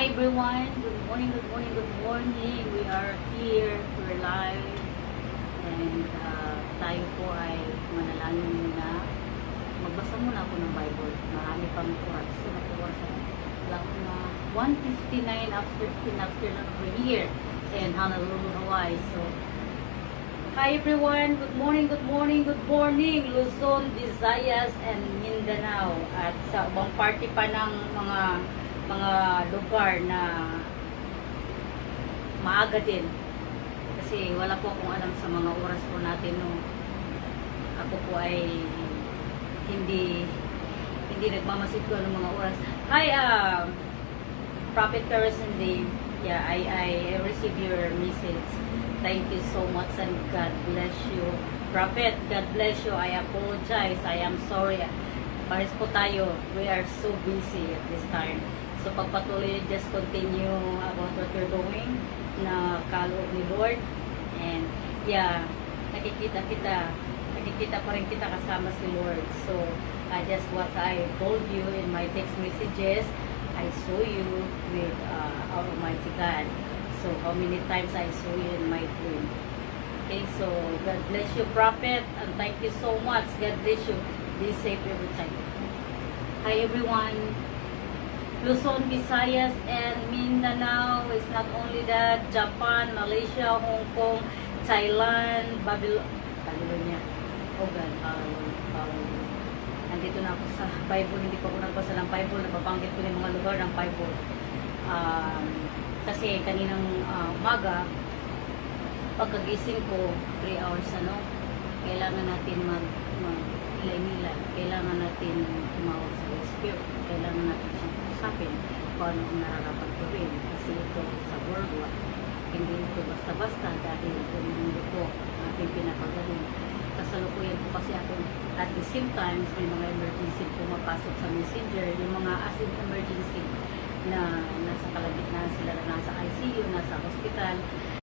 Hi everyone, good morning, good morning, good morning. We are here, we're live. And tayo po ay manalangin muna. Magbasa muna ako ng Bible. Marami pang oras. So nag-oras lang na 1:59 after 10 afternoon over here. And Honolulu, Hawaii. So, hi everyone, good morning, good morning, good morning. Luzon, Visayas, and Mindanao. At sa ibang party pa ng mga lugar na maaga din. Kasi wala po akong alam sa mga oras po natin no. Ako po ay hindi nagmamasid ko ng mga oras. Hi, Prophet Carson Day. Yeah, I received your message. Thank you so much and God bless you. Prophet, God bless you. I apologize. I am sorry. Pares po tayo. We are so busy at this time. So pagpatuloy, just continue about what you're doing na kaloob ni Lord. And yeah, nakikita pa rin kita kasama si Lord. So just what I told you in my text messages, I saw you with our Almighty God. So how many times I saw you in my dream. Okay, so God bless you, Prophet, and thank you so much. God bless you. Be safe every time. Hi everyone. Luzon, Visayas, and Mindanao is not only that, Japan, Malaysia, Hong Kong, Thailand, Babylonia. Oh God, nandito na ako sa Bible, hindi pa ako nagbasa ng Bible, napabanggit ko ng mga lugar ng Bible. Kasi kaninang umaga, pagkagising ko, 3 hours, kailangan natin mag-ilay-nilay, kailangan natin tumawag sa Spirit, kailangan natin siyang usapin kung ano ang nararapat gawin. Kasi ito sa world war, hindi ito basta-basta dahil ito mundo po ating pinapagaling. Kasalukuyan po kasi ako at the same time may mga emergency pumapasok sa messenger, yung mga as in emergency na nasa kalagitnaan sila, na nasa ICU, nasa hospital,